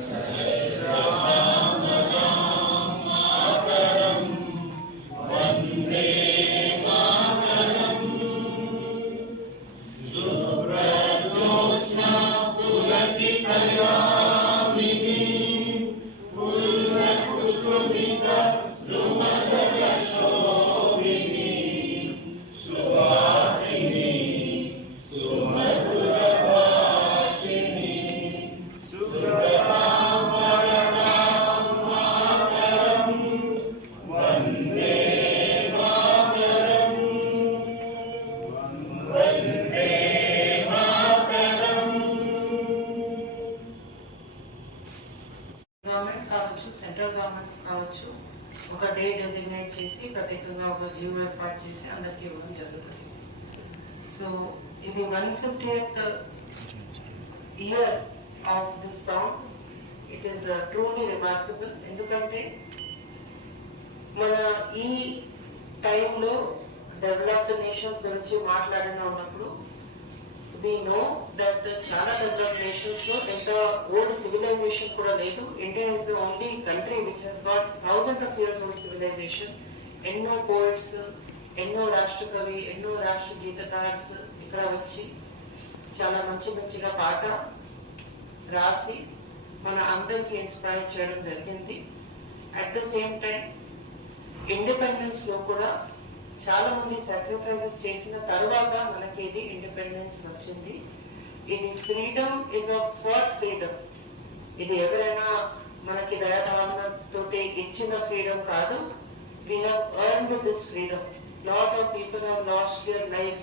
Namaste. Central government కావచ్చు. ఒక day designate చేసి ప్రత్యేకంగా ఒక జీవో ఏర్పాటు చేసి అందరికీ ఇవ్వడం జరుగుతుంది. సో ఇది one fiftieth year of this song it is truly remarkable ఎందుకంటే మన ఈ టైంలో డెవలప్డ్ నేషన్స్ గురించి మాట్లాడిన ఉన్నప్పుడు వి నో దట్ చాలా డెవలప్డ్ నేషన్స్లో ఎంత ఓల్డ్ సివిలైజేషన్ కూడా లేదు. India is the only country which has got thousand of years old civilization ఎన్నో పోయిట్స్ ఎన్నో రాష్ట్ర కవి ఎన్నో రాష్ట్ర గీతకార్స్ ఇక్కడ వచ్చి చాలా మంచి మంచిగా పాట రాసి మన అందరికి ఇన్స్పైర్ చేయడం జరిగింది. అట్ ద సేమ్ టైం ఇండిపెండెన్స్లో కూడా చాలా మంది సాక్రిఫైసెస్ చేసిన తర్వాత మనకి ఇది ఇండిపెండెన్స్ వచ్చింది. ఇది freedom is a for freedom ఇది ఎవరైనా మనకి దయాభావనతోటి ఇచ్చిన ఫ్రీడమ్ కాదు. We have earned this freedom lot of people have lost your life